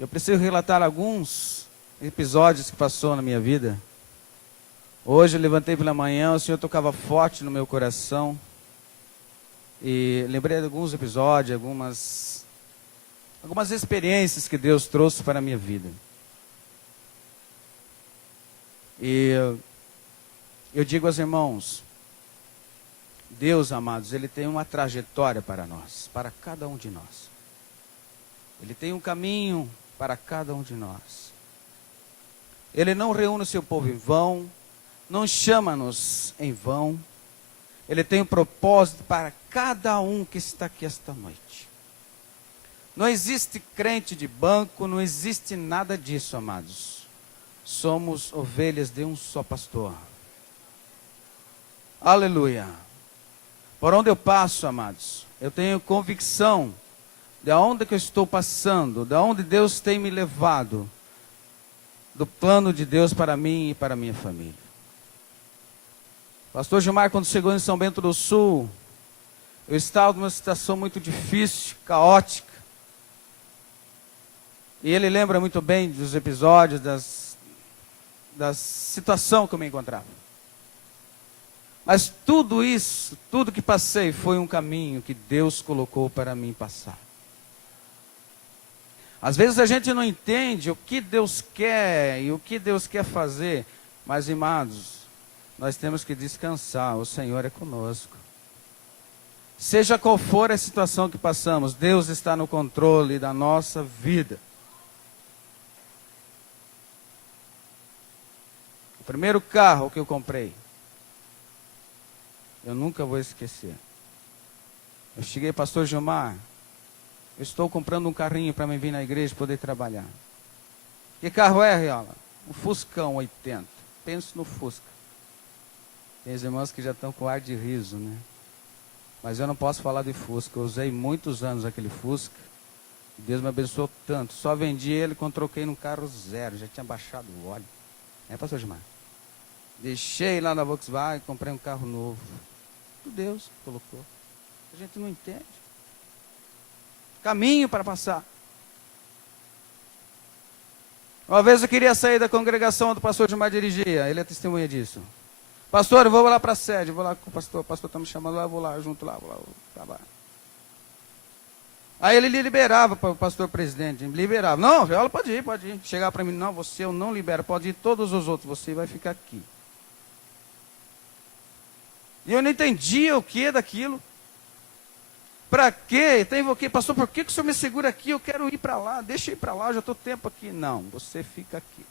Eu preciso relatar alguns episódios que passou na minha vida. Hoje eu levantei pela manhã, o Senhor tocava forte no meu coração. E lembrei de alguns episódios, algumas experiências que Deus trouxe para a minha vida. E eu digo aos irmãos, Deus, amados, Ele tem uma trajetória para nós, para cada um de nós. Ele tem um caminho para cada um de nós. Ele não reúne o seu povo em vão, não chama-nos em vão. Ele tem um propósito para cada um que está aqui esta noite. Não existe crente de banco, não existe nada disso, amados. Somos ovelhas de um só pastor. Aleluia. Por onde eu passo, amados, eu tenho convicção de onde que eu estou passando, de onde Deus tem me levado, do plano de Deus para mim e para a minha família. Pastor Gilmar, quando chegou em São Bento do Sul, eu estava numa situação muito difícil, caótica. E ele lembra muito bem dos episódios, da situação que eu me encontrava. Mas tudo isso, tudo que passei, foi um caminho que Deus colocou para mim passar. Às vezes a gente não entende o que Deus quer e o que Deus quer fazer. Mas, amados, nós temos que descansar, o Senhor é conosco. Seja qual for a situação que passamos, Deus está no controle da nossa vida. O primeiro carro que eu comprei, eu nunca vou esquecer. Eu cheguei, pastor Gilmar, eu estou comprando um carrinho para mim vir na igreja e poder trabalhar. Que carro é, Riola? Um Fuscão 80. Penso no Fusca. Tem os irmãos que já estão com ar de riso, né? Mas eu não posso falar de Fusca. Eu usei muitos anos aquele Fusca. Deus me abençoou tanto. Só vendi ele quando troquei num carro zero. Já tinha baixado o óleo. É, pastor Gilmar? Deixei lá na Volkswagen, comprei um carro novo. Deus colocou. A gente não entende. Caminho para passar. Uma vez eu queria sair da congregação onde o pastor Gilmar dirigia. Ele é testemunha disso. Pastor, eu vou lá para a sede. Vou lá com o pastor está me chamando lá, eu vou lá, junto lá, vou trabalhar. Aí ele liberava para o pastor presidente. Liberava. Não, ela pode ir, pode ir. Chegar para mim, não, você eu não libero. Pode ir todos os outros, você vai ficar aqui. E eu não entendia o que daquilo. Para quê? Então invoquei, pastor, por que o senhor me segura aqui? Eu quero ir para lá, deixa eu ir para lá, eu já estou tempo aqui. Não, você fica aqui.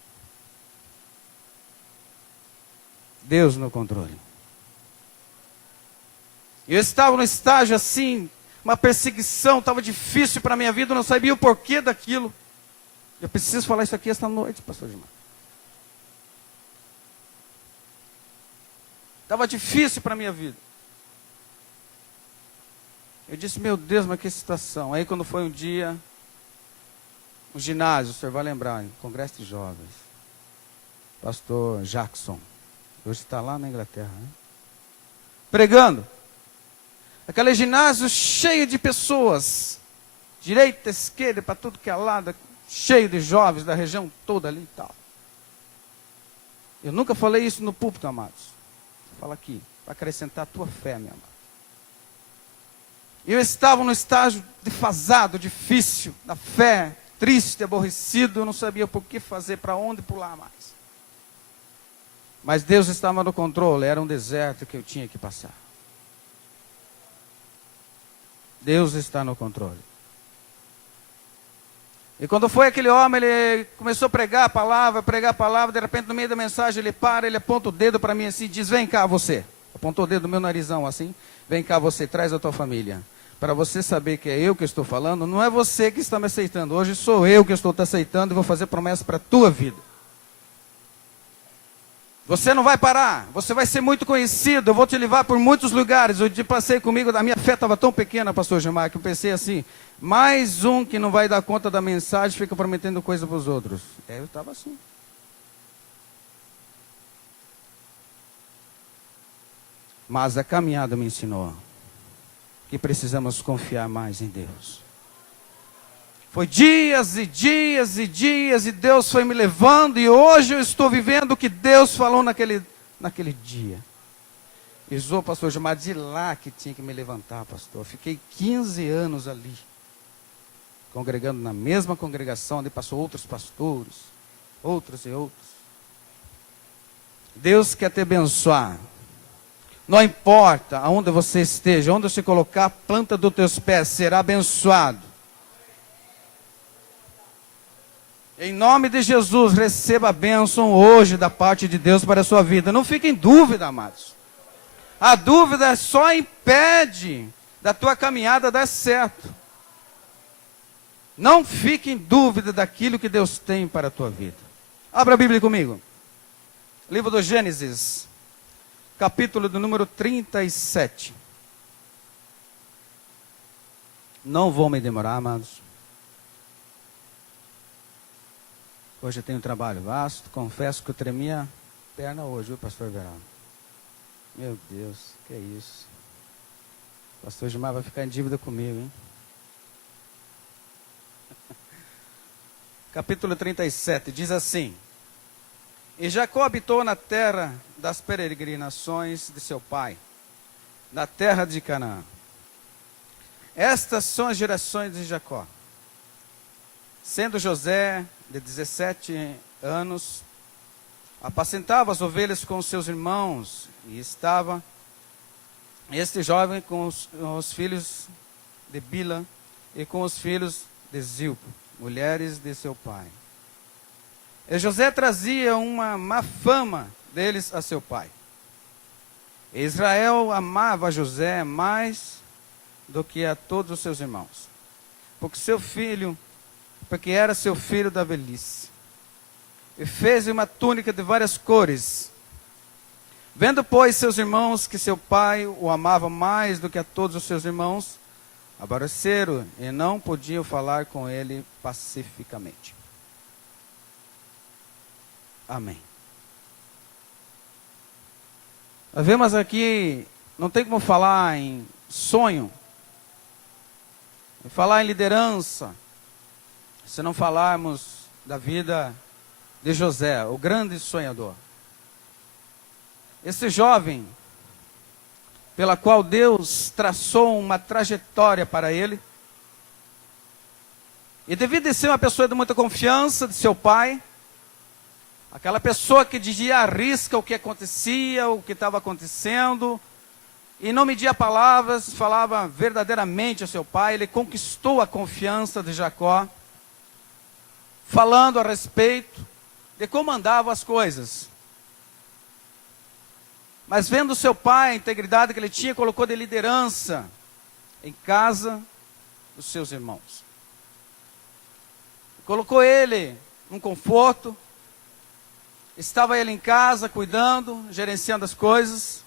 Deus no controle. Eu estava no estágio assim, uma perseguição, estava difícil para a minha vida, eu não sabia o porquê daquilo. Eu preciso falar isso aqui esta noite, pastor Gilmar. Estava difícil para a minha vida. Eu disse, meu Deus, mas que situação. Aí quando foi um dia, um ginásio, o senhor vai lembrar, Congresso de Jovens. Pastor Jackson, hoje está lá na Inglaterra, né? Pregando. Aquele ginásio cheio de pessoas, direita, esquerda, para tudo que é lado, cheio de jovens da região toda ali e tal. Eu nunca falei isso no púlpito, amados. Fala aqui, para acrescentar a tua fé, meu amado. Eu estava num estágio defasado, difícil, da fé, triste, aborrecido, eu não sabia por que fazer, para onde pular mais. Mas Deus estava no controle, era um deserto que eu tinha que passar. Deus está no controle. E quando foi aquele homem, ele começou a pregar a palavra, de repente no meio da mensagem ele para, ele aponta o dedo para mim assim, diz, vem cá você. Apontou o dedo no meu narizão assim, vem cá você, traz a tua família. Para você saber que é eu que estou falando, não é você que está me aceitando. Hoje sou eu que estou te aceitando e vou fazer promessa para a tua vida. Você não vai parar, você vai ser muito conhecido, eu vou te levar por muitos lugares. Eu passei comigo, a minha fé estava tão pequena, pastor Gilmar, que eu pensei assim, mais um que não vai dar conta da mensagem, fica prometendo coisa para os outros. Eu estava assim. Mas a caminhada me ensinou que precisamos confiar mais em Deus. Foi dias e dias e dias, e Deus foi me levando, e hoje eu estou vivendo o que Deus falou naquele dia. Isou, pastor Gilmar, de lá que tinha que me levantar, pastor. Fiquei 15 anos ali, congregando na mesma congregação, onde passou outros pastores, outros e outros. Deus quer te abençoar. Não importa aonde você esteja, onde você colocar a planta dos teus pés, será abençoado. Em nome de Jesus, receba a bênção hoje da parte de Deus para a sua vida. Não fique em dúvida, amados. A dúvida só impede da tua caminhada dar certo. Não fique em dúvida daquilo que Deus tem para a tua vida. Abra a Bíblia comigo. Livro do Gênesis, capítulo do número 37. Não vou me demorar, amados. Hoje eu tenho um trabalho vasto. Confesso que eu tremi a perna hoje, viu, pastor Verão? Meu Deus, que é isso? O pastor Gilmar vai ficar em dívida comigo, hein? Capítulo 37, diz assim: E Jacó habitou na terra das peregrinações de seu pai, na terra de Canaã. Estas são as gerações de Jacó. Sendo José de 17 anos, apacentava as ovelhas com os seus irmãos, e estava este jovem com os filhos de Bila e com os filhos de Zilpa, mulheres de seu pai. E José trazia uma má fama deles a seu pai. E Israel amava José mais do que a todos os seus irmãos, porque era seu filho da velhice. E fez uma túnica de várias cores. Vendo, pois, seus irmãos que seu pai o amava mais do que a todos os seus irmãos, aborreceram e não podiam falar com ele pacificamente. Amém. Nós vemos aqui, não tem como falar em sonho, falar em liderança, se não falarmos da vida de José, o grande sonhador. Esse jovem, pela qual Deus traçou uma trajetória para ele, e devido a ser uma pessoa de muita confiança de seu pai, aquela pessoa que dizia à risca o que acontecia, o que estava acontecendo, e não media palavras, falava verdadeiramente a seu pai, ele conquistou a confiança de Jacó, falando a respeito de como andavam as coisas. Mas vendo seu pai, a integridade que ele tinha, colocou de liderança em casa dos seus irmãos. Colocou ele num conforto, estava ele em casa, cuidando, gerenciando as coisas.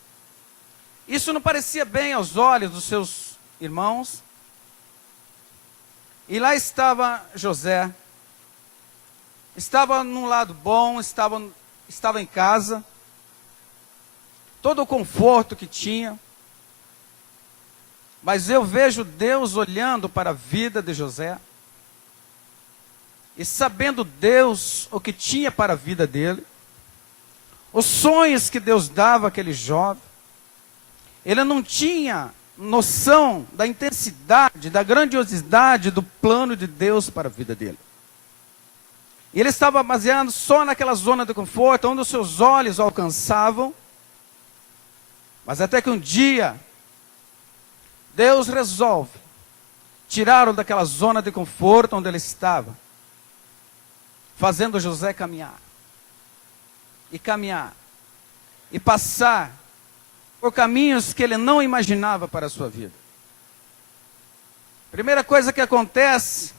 Isso não parecia bem aos olhos dos seus irmãos. E lá estava José, estava num lado bom, estava em casa, todo o conforto que tinha, mas eu vejo Deus olhando para a vida de José, e sabendo Deus o que tinha para a vida dele, os sonhos que Deus dava àquele jovem, ele não tinha noção da intensidade, da grandiosidade do plano de Deus para a vida dele. E ele estava baseado só naquela zona de conforto, onde os seus olhos alcançavam. Mas até que um dia, Deus resolve tirá-lo daquela zona de conforto onde ele estava, fazendo José caminhar, e passar por caminhos que ele não imaginava para a sua vida. Primeira coisa que acontece,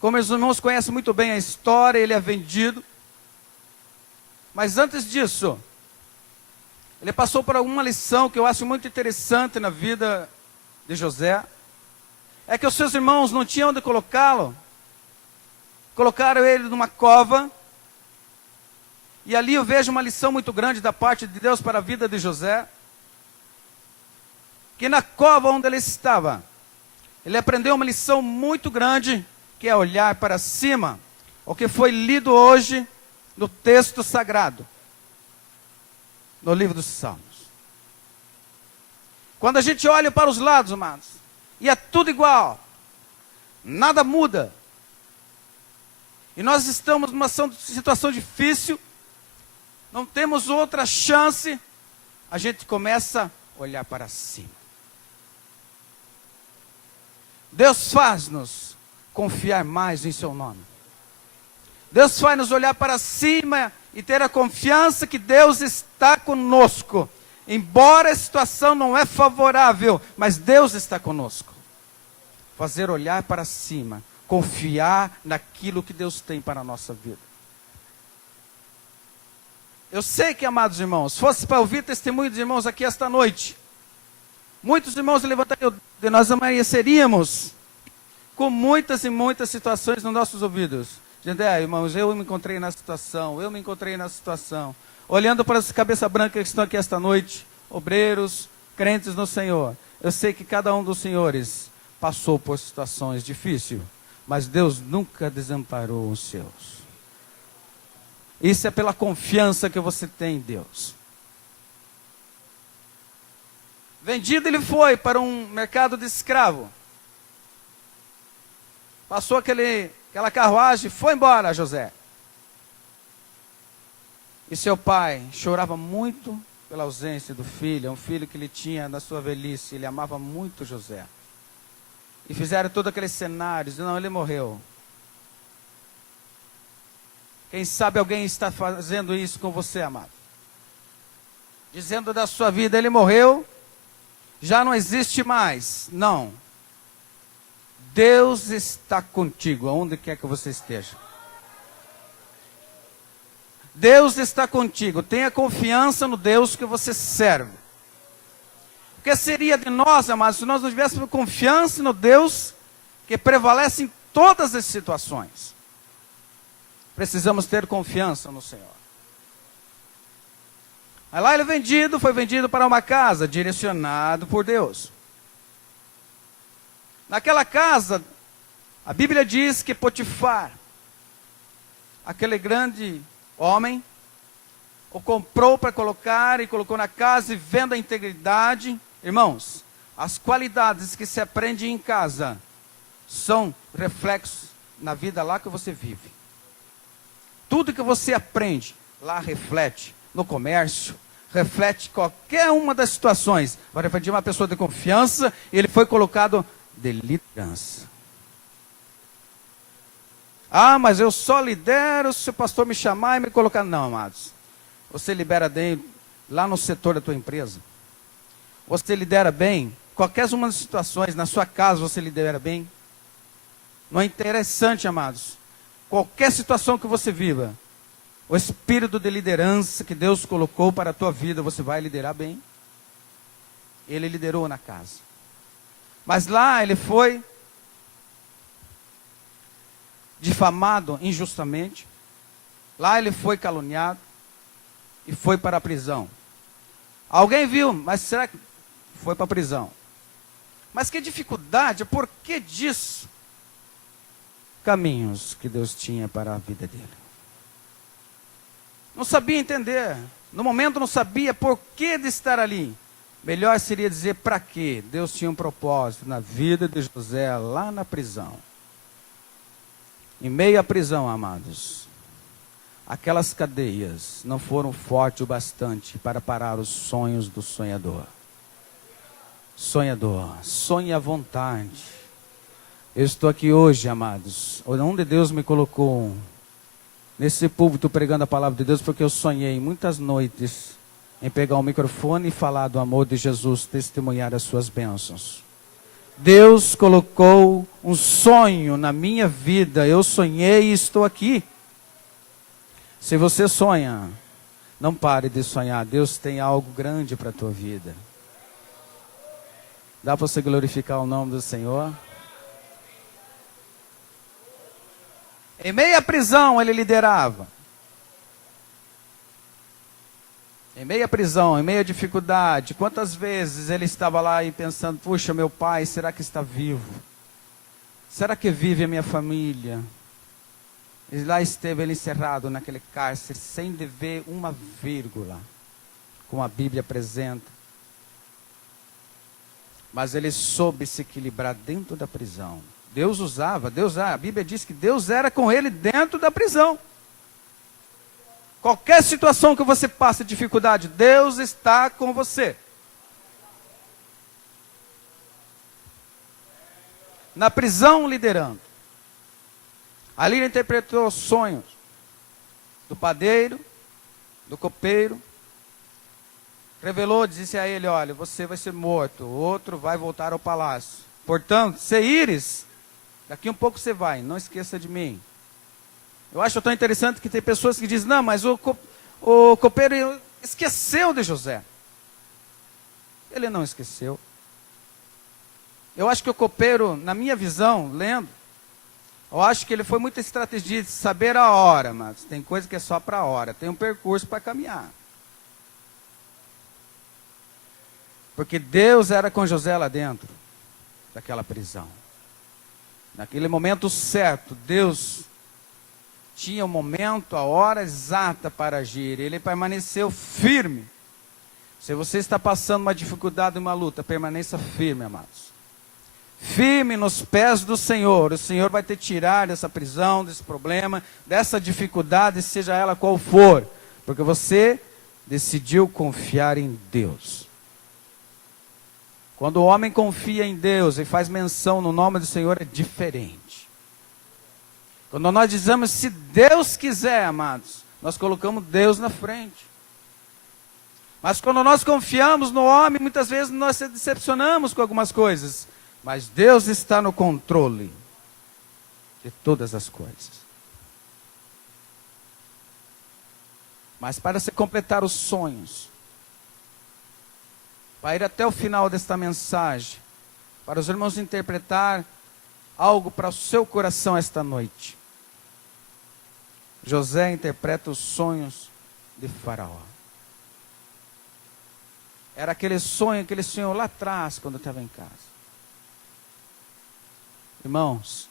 como os irmãos conhecem muito bem a história, ele é vendido. Mas antes disso, ele passou por alguma lição que eu acho muito interessante na vida de José. É que os seus irmãos não tinham onde colocá-lo. Colocaram ele numa cova. E ali eu vejo uma lição muito grande da parte de Deus para a vida de José. Que na cova onde ele estava, ele aprendeu uma lição muito grande que é olhar para cima, o que foi lido hoje no texto sagrado, no livro dos Salmos. Quando a gente olha para os lados, amados, e é tudo igual, nada muda, e nós estamos numa situação difícil, não temos outra chance, a gente começa a olhar para cima. Deus faz-nos confiar mais em seu nome. Deus faz nos olhar para cima e ter a confiança que Deus está conosco. Embora a situação não é favorável, mas Deus está conosco. Fazer olhar para cima, confiar naquilo que Deus tem para a nossa vida. Eu sei que, amados irmãos, se fosse para ouvir testemunho dos irmãos aqui esta noite, muitos irmãos levantariam e nós amanheceríamos com muitas e muitas situações nos nossos ouvidos. Dizendo, irmãos, eu me encontrei na situação, olhando para as cabeças brancas que estão aqui esta noite, obreiros, crentes no Senhor. Eu sei que cada um dos senhores passou por situações difíceis, mas Deus nunca desamparou os seus. Isso é pela confiança que você tem em Deus. Vendido ele foi para um mercado de escravo. Passou aquela carruagem, foi embora José. E seu pai chorava muito pela ausência do filho, um filho que ele tinha na sua velhice, ele amava muito José. E fizeram todo aquele cenário, não, ele morreu. Quem sabe alguém está fazendo isso com você, amado. Dizendo da sua vida, ele morreu, já não existe mais. Não. Deus está contigo, aonde quer que você esteja. Deus está contigo, tenha confiança no Deus que você serve. O que seria de nós, amados, se nós não tivéssemos confiança no Deus que prevalece em todas as situações? Precisamos ter confiança no Senhor. Aí lá ele foi vendido para uma casa, direcionado por Deus. Naquela casa, a Bíblia diz que Potifar, aquele grande homem, o comprou para colocar e colocou na casa e vendo a integridade. Irmãos, as qualidades que se aprende em casa são reflexos na vida lá que você vive. Tudo que você aprende lá reflete no comércio, reflete qualquer uma das situações. Vai refletir uma pessoa de confiança e ele foi colocado de liderança. Mas eu só lidero se o pastor me chamar e me colocar. Não, amados. Você libera bem lá no setor da tua empresa. Você lidera bem qualquer uma das situações, na sua casa você lidera bem. Não é interessante, amados? Qualquer situação que você viva, o espírito de liderança que Deus colocou para a tua vida, você vai liderar bem. Ele liderou na casa. Mas lá ele foi difamado injustamente. Lá ele foi caluniado e foi para a prisão. Alguém viu, mas será que foi para a prisão? Mas que dificuldade, por que disso? Caminhos que Deus tinha para a vida dele. Não sabia entender. No momento não sabia por que de estar ali. Melhor seria dizer para quê. Deus tinha um propósito na vida de José lá na prisão. Em meio à prisão, amados, aquelas cadeias não foram fortes o bastante para parar os sonhos do sonhador. Sonhador, sonhe à vontade. Eu estou aqui hoje, amados, onde Deus me colocou, nesse púlpito pregando a palavra de Deus, porque eu sonhei muitas noites em pegar o microfone e falar do amor de Jesus, testemunhar as suas bênçãos. Deus colocou um sonho na minha vida, eu sonhei e estou aqui. Se você sonha, não pare de sonhar, Deus tem algo grande para a tua vida. Dá para você glorificar o nome do Senhor? Em meio à prisão ele liderava. Em meio à prisão, em meio à dificuldade, quantas vezes ele estava lá e pensando, puxa, meu pai, será que está vivo? Será que vive a minha família? E lá esteve ele encerrado naquele cárcere, sem dever uma vírgula, como a Bíblia apresenta. Mas ele soube se equilibrar dentro da prisão. Deus usava, a Bíblia diz que Deus era com ele dentro da prisão. Qualquer situação que você passe dificuldade, Deus está com você. Na prisão, liderando. Ali ele interpretou os sonhos do padeiro, do copeiro. Revelou, disse a ele, olha, você vai ser morto, o outro vai voltar ao palácio. Portanto, se ires, daqui um pouco você vai, não esqueça de mim. Eu acho tão interessante que tem pessoas que dizem, não, mas o copeiro esqueceu de José. Ele não esqueceu. Eu acho que o copeiro, na minha visão, lendo, eu acho que ele foi muito estrategista de saber a hora, mas tem coisa que é só para a hora, tem um percurso para caminhar. Porque Deus era com José lá dentro daquela prisão. Naquele momento certo, Deus tinha o momento, a hora exata para agir. Ele permaneceu firme. Se você está passando uma dificuldade, uma luta, permaneça firme, amados. Firme nos pés do Senhor. O Senhor vai te tirar dessa prisão, desse problema, dessa dificuldade, seja ela qual for. Porque você decidiu confiar em Deus. Quando o homem confia em Deus e faz menção no nome do Senhor, é diferente. Quando nós dizemos, se Deus quiser, amados, nós colocamos Deus na frente. Mas quando nós confiamos no homem, muitas vezes nós se decepcionamos com algumas coisas. Mas Deus está no controle de todas as coisas. Mas para se completar os sonhos, para ir até o final desta mensagem, para os irmãos interpretar algo para o seu coração esta noite. José interpreta os sonhos de Faraó. Era aquele sonho que ele sonhou lá atrás, quando estava em casa. Irmãos,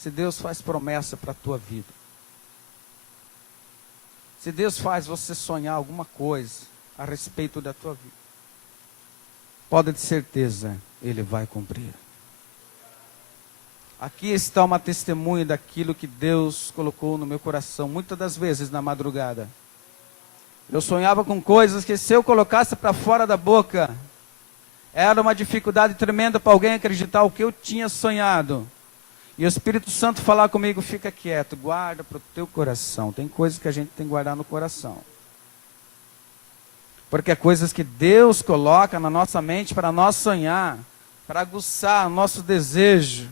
se Deus faz promessa para a tua vida, se Deus faz você sonhar alguma coisa a respeito da tua vida, pode ter certeza, Ele vai cumprir. Aqui está uma testemunha daquilo que Deus colocou no meu coração, muitas das vezes na madrugada. Eu sonhava com coisas que se eu colocasse para fora da boca, era uma dificuldade tremenda para alguém acreditar o que eu tinha sonhado. E o Espírito Santo falar comigo, fica quieto, guarda para o teu coração. Tem coisas que a gente tem que guardar no coração. Porque é coisas que Deus coloca na nossa mente para nós sonhar, para aguçar o nosso desejo.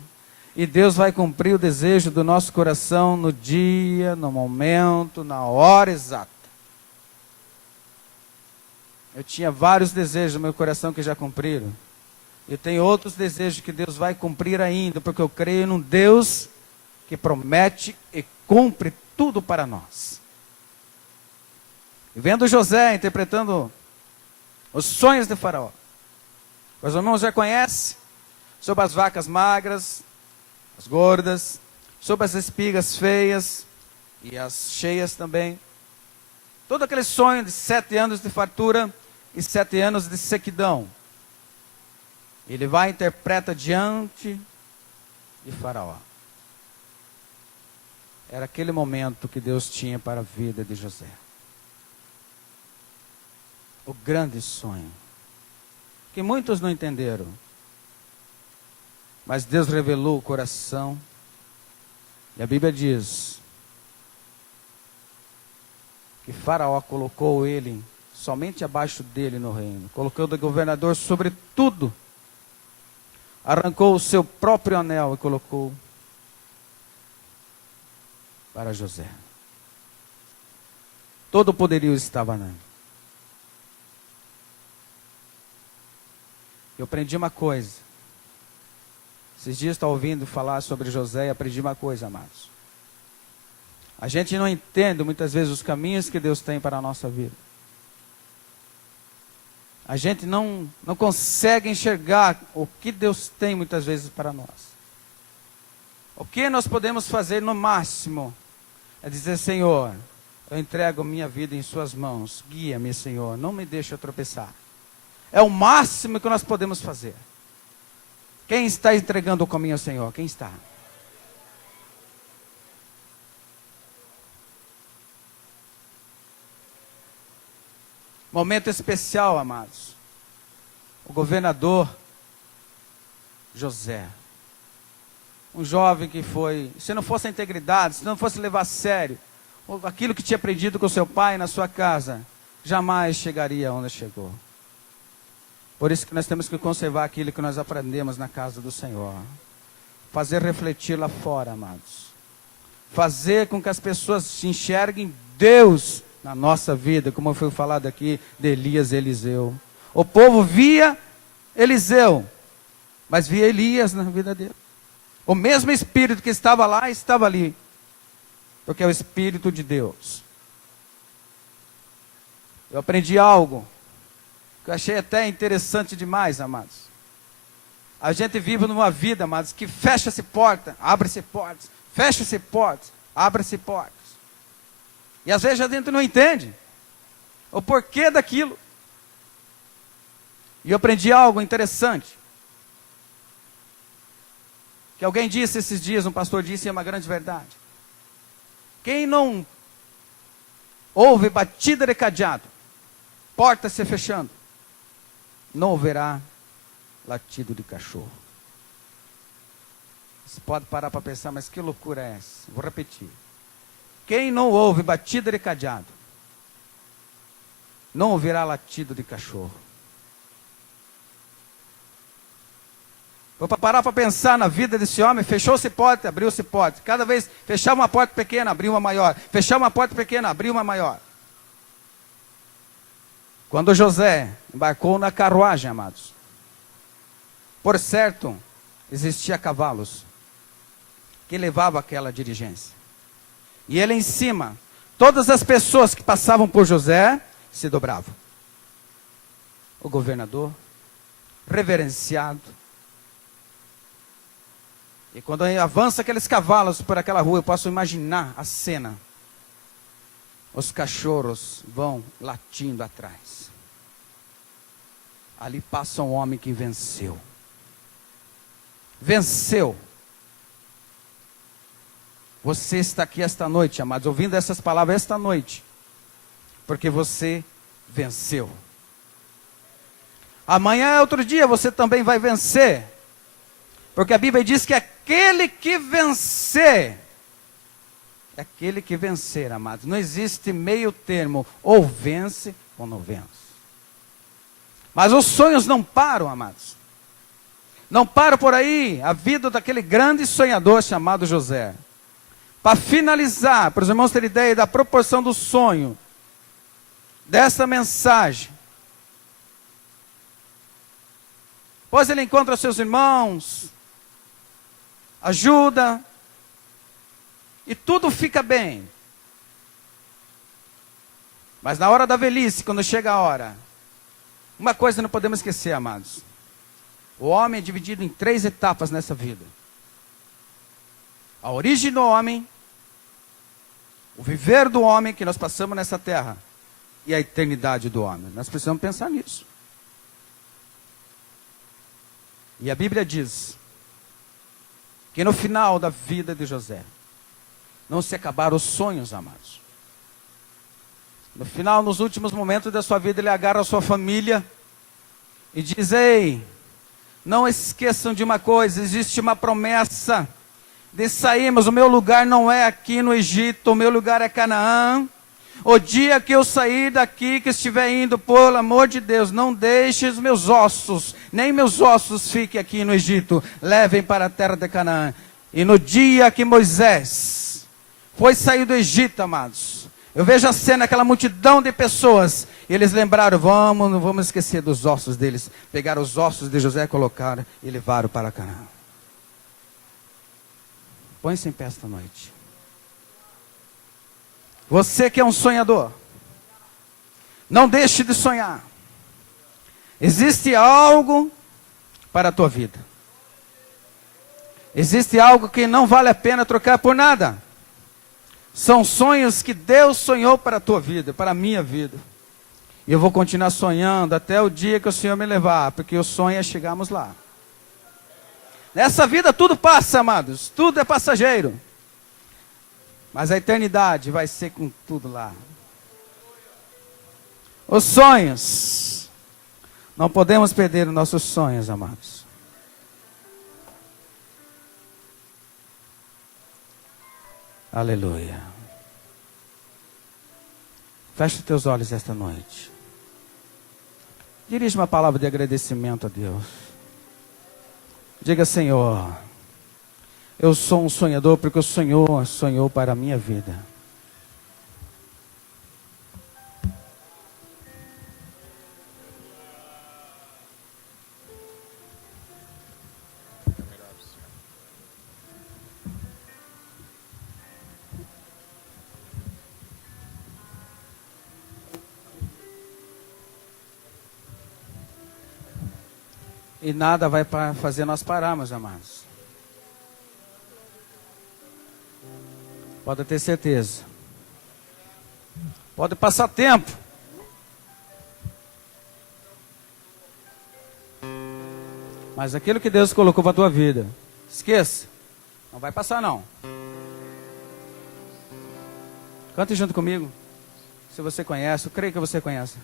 E Deus vai cumprir o desejo do nosso coração no dia, no momento, na hora exata. Eu tinha vários desejos no meu coração que já cumpriram. Eu tenho outros desejos que Deus vai cumprir ainda, porque eu creio num Deus que promete e cumpre tudo para nós. E vendo José interpretando os sonhos de Faraó. Os irmãos já conhecem sobre as vacas magras, as gordas, sobre as espigas feias e as cheias também. Todo aquele sonho de 7 anos de fartura e 7 anos de sequidão. Ele vai e interpreta diante de Faraó. Era aquele momento que Deus tinha para a vida de José. O grande sonho, que muitos não entenderam. Mas Deus revelou o coração. E a Bíblia diz que Faraó colocou ele somente abaixo dele no reino. Colocou o governador sobre tudo. Arrancou o seu próprio anel e colocou para José. Todo o poderio estava nele. Eu aprendi uma coisa. Esses dias estou ouvindo falar sobre José e aprendi uma coisa, amados. A gente não entende muitas vezes os caminhos que Deus tem para a nossa vida. A gente não consegue enxergar o que Deus tem muitas vezes para nós. O que nós podemos fazer no máximo é dizer: Senhor, eu entrego minha vida em suas mãos. Guia-me, Senhor, não me deixe eu tropeçar. É o máximo que nós podemos fazer. Quem está entregando o caminho ao Senhor? Quem está? Momento especial, amados. O governador José. Um jovem que foi, se não fosse a integridade, se não fosse levar a sério aquilo que tinha aprendido com seu pai na sua casa, jamais chegaria onde chegou. Por isso que nós temos que conservar aquilo que nós aprendemos na casa do Senhor. Fazer refletir lá fora, amados. Fazer com que as pessoas enxerguem Deus na nossa vida, como foi falado aqui de Elias e Eliseu. O povo via Eliseu, mas via Elias na vida dele. O mesmo Espírito que estava lá, estava ali. Porque é o Espírito de Deus. Eu aprendi algo que eu achei até interessante demais, amados. A gente vive numa vida, amados, que fecha-se porta, abre-se portas, fecha-se portas, abre-se portas. E às vezes a gente não entende o porquê daquilo. E eu aprendi algo interessante. Que alguém disse esses dias, um pastor disse, e é uma grande verdade. Quem não ouve batida de cadeado, porta se fechando, não ouvirá latido de cachorro. Você pode parar para pensar, mas que loucura é essa? Vou repetir. Quem não ouve batida de cadeado, não ouvirá latido de cachorro. Vou parar para pensar na vida desse homem. Fechou-se porta, abriu-se porta. Cada vez fechava uma porta pequena, abriu uma maior. Fechava uma porta pequena, abriu uma maior. Quando José embarcou na carruagem, amados, por certo, existia cavalos que levavam aquela diligência. E ele em cima, todas as pessoas que passavam por José se dobravam. O governador, reverenciado. E quando avança aqueles cavalos por aquela rua, eu posso imaginar a cena. Os cachorros vão latindo atrás. Ali passa um homem que venceu. Venceu. Você está aqui esta noite, amados, ouvindo essas palavras esta noite, porque você venceu. Amanhã é outro dia, você também vai vencer. Porque a Bíblia diz que aquele que vencer, amados. Não existe meio termo, ou vence ou não vence. Mas os sonhos não param, amados. Não param por aí. A vida daquele grande sonhador chamado José. Para finalizar, para os irmãos terem ideia da proporção do sonho, dessa mensagem. Pois ele encontra seus irmãos, ajuda, e tudo fica bem. Mas na hora da velhice, quando chega a hora, uma coisa não podemos esquecer, amados. O homem é dividido em 3 etapas nessa vida. A origem do homem, o viver do homem que nós passamos nessa terra, e a eternidade do homem. Nós precisamos pensar nisso. E a Bíblia diz que no final da vida de José, não se acabaram os sonhos, amados. No final, nos últimos momentos da sua vida, ele agarra a sua família e diz: ei, não esqueçam de uma coisa, existe uma promessa de sairmos, o meu lugar não é aqui no Egito, o meu lugar é Canaã. O dia que eu sair daqui, que estiver indo, pelo amor de Deus, não deixe os meus ossos, nem meus ossos fiquem aqui no Egito, levem para a terra de Canaã. E no dia que Moisés foi sair do Egito, amados, eu vejo a cena, aquela multidão de pessoas, e eles lembraram: não vamos esquecer dos ossos deles. Pegaram os ossos de José, colocaram e levaram para Canaã. Põe-se em pé esta noite. Você que é um sonhador, não deixe de sonhar. Existe algo para a tua vida. Existe algo que não vale a pena trocar por nada. São sonhos que Deus sonhou para a tua vida, para a minha vida. E eu vou continuar sonhando até o dia que o Senhor me levar, porque o sonho é chegarmos lá. Nessa vida tudo passa, amados, tudo é passageiro. Mas a eternidade vai ser com tudo lá. Os sonhos, não podemos perder os nossos sonhos, amados. Aleluia. Feche os teus olhos esta noite. Dirige uma palavra de agradecimento a Deus. Diga: Senhor, eu sou um sonhador porque o Senhor sonhou para a minha vida. E nada vai fazer nós parar, meus amados. Pode ter certeza. Pode passar tempo. Mas aquilo que Deus colocou para a tua vida, esqueça. Não vai passar não. Cante junto comigo. Se você conhece, eu creio que você conhece.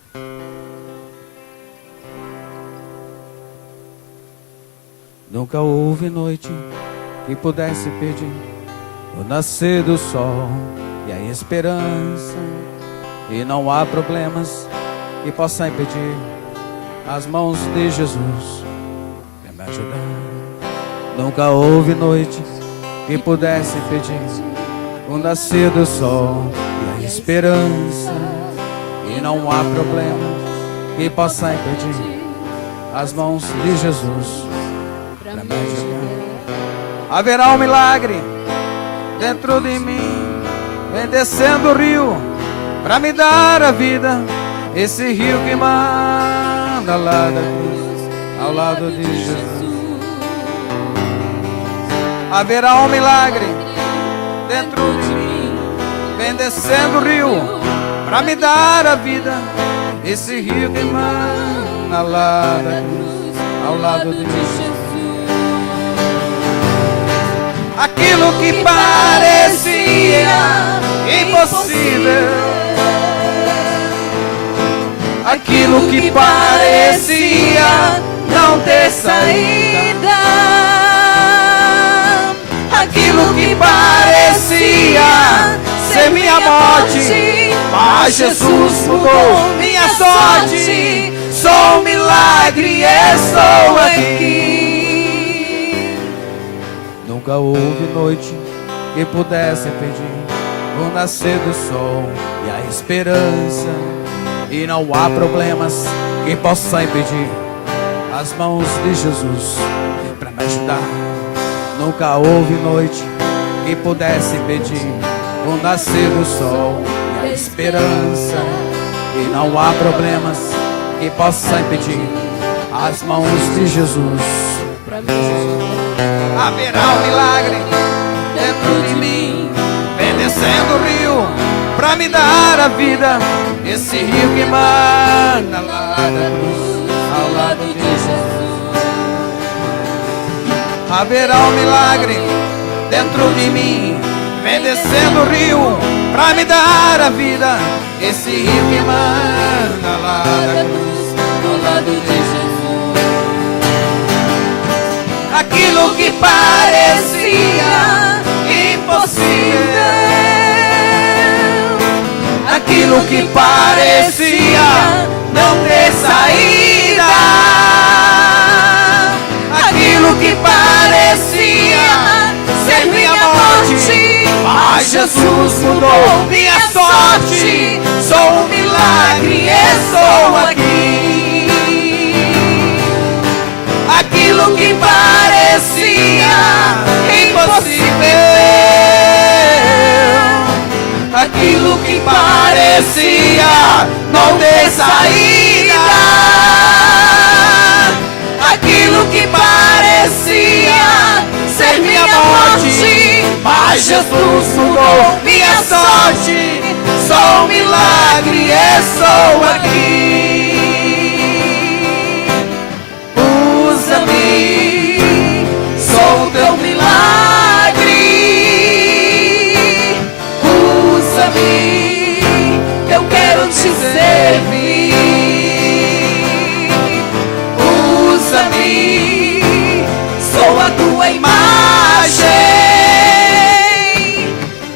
Nunca houve noite que pudesse pedir o nascer do sol e a esperança. E não há problemas que possam impedir as mãos de Jesus para me ajudar. Nunca houve noite que pudesse pedir o nascer do sol e a esperança. E não há problemas que possam impedir as mãos de Jesus. Haverá um milagre dentro de mim, vem descendo o rio para me dar a vida. Esse rio que manda lá da cruz, ao lado de Jesus. Haverá um milagre dentro de mim, vem descendo o rio para me dar a vida. Esse rio que manda lá da cruz, ao lado de Jesus. Aquilo que parecia impossível, aquilo que parecia não ter saída, aquilo que parecia ser minha morte, mas Jesus mudou minha sorte. Sou um milagre, estou aqui. Nunca houve noite que pudesse impedir o nascer do sol e a esperança. E não há problemas que possam impedir as mãos de Jesus para me ajudar. Nunca houve noite que pudesse impedir o nascer do sol e a esperança. E não há problemas que possam impedir as mãos de Jesus para me ajudar. Haverá um milagre dentro de mim, vem descendo o rio pra me dar a vida. Esse rio que manda lá da cruz, ao lado de Jesus. Haverá um milagre dentro de mim, vem descendo o rio pra me dar a vida. Esse rio que manda lá da cruz, ao lado de Jesus. Aquilo que parecia impossível, aquilo que parecia não ter saída, aquilo que parecia ser minha morte, mas Jesus mudou minha sorte. Sou um milagre, estou aqui. Aquilo que parecia impossível, aquilo que parecia não ter saída, aquilo que parecia ser minha Jesus mudou minha sorte. Sou um milagre, estou aqui. Usa-me, sou o teu milagre. Usa-me, eu quero te servir. Usa-me, sou a tua imagem.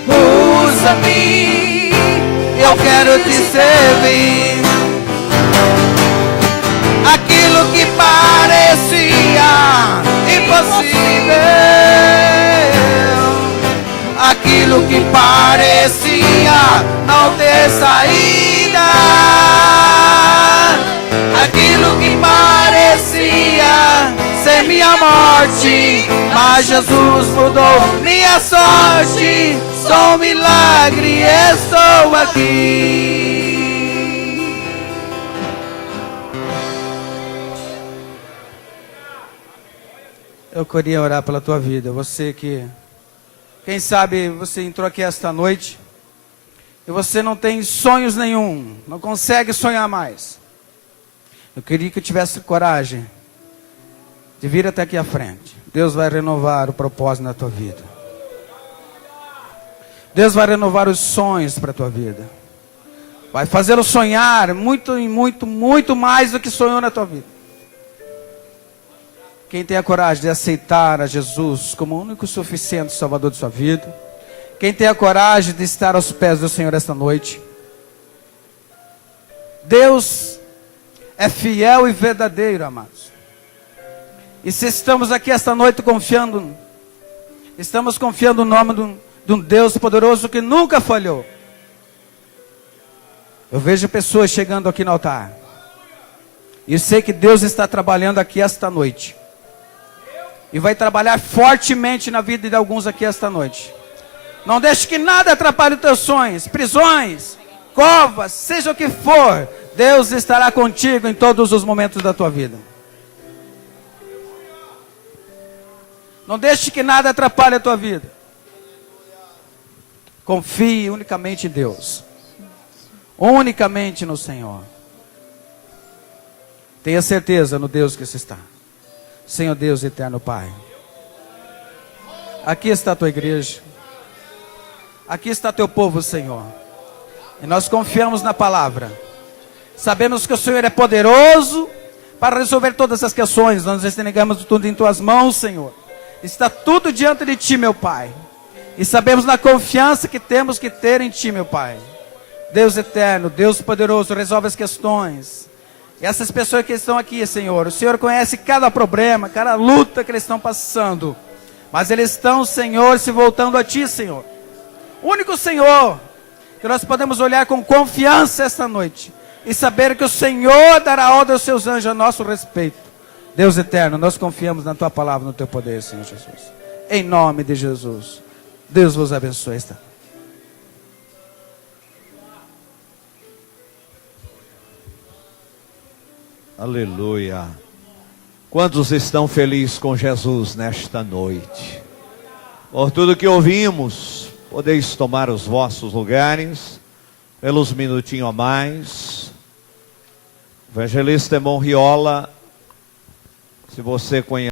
Usa-me, eu quero te servir. Aquilo que parecia impossível, aquilo que parecia não ter saída, aquilo que parecia ser minha morte, mas Jesus mudou minha sorte. Sou um milagre, estou aqui. Eu queria orar pela tua vida. Você que, quem sabe você entrou aqui esta noite e você não tem sonhos nenhum, não consegue sonhar mais. Eu queria que eu tivesse coragem de vir até aqui à frente. Deus vai renovar o propósito na tua vida. Deus vai renovar os sonhos para a tua vida. Vai fazê-lo sonhar muito e muito, muito mais do que sonhou na tua vida. Quem tem a coragem de aceitar a Jesus como o único e suficiente Salvador de sua vida. Quem tem a coragem de estar aos pés do Senhor esta noite. Deus é fiel e verdadeiro, amados. E se estamos aqui esta noite confiando, estamos confiando no nome de um Deus poderoso que nunca falhou. Eu vejo pessoas chegando aqui no altar. E eu sei que Deus está trabalhando aqui esta noite. E vai trabalhar fortemente na vida de alguns aqui esta noite. Não deixe que nada atrapalhe os teus sonhos, prisões, covas, seja o que for. Deus estará contigo em todos os momentos da tua vida. Não deixe que nada atrapalhe a tua vida. Confie unicamente em Deus. Unicamente no Senhor. Tenha certeza no Deus que se está. Senhor Deus eterno Pai. Aqui está a tua igreja. Aqui está teu povo, Senhor. E nós confiamos na palavra. Sabemos que o Senhor é poderoso para resolver todas as questões. Nós entregamos tudo em tuas mãos, Senhor. Está tudo diante de ti, meu Pai. E sabemos na confiança que temos que ter em ti, meu Pai. Deus eterno, Deus poderoso, resolve as questões. E essas pessoas que estão aqui, Senhor, o Senhor conhece cada problema, cada luta que eles estão passando. Mas eles estão, Senhor, se voltando a ti, Senhor. O único Senhor que nós podemos olhar com confiança esta noite. E saber que o Senhor dará ordem aos seus anjos a nosso respeito. Deus eterno, nós confiamos na tua palavra, no teu poder, Senhor Jesus. Em nome de Jesus. Deus vos abençoe. Aleluia. Quantos estão felizes com Jesus nesta noite? Por tudo que ouvimos, podeis tomar os vossos lugares, pelos minutinhos a mais. Evangelista Emon Riola, se você conhece.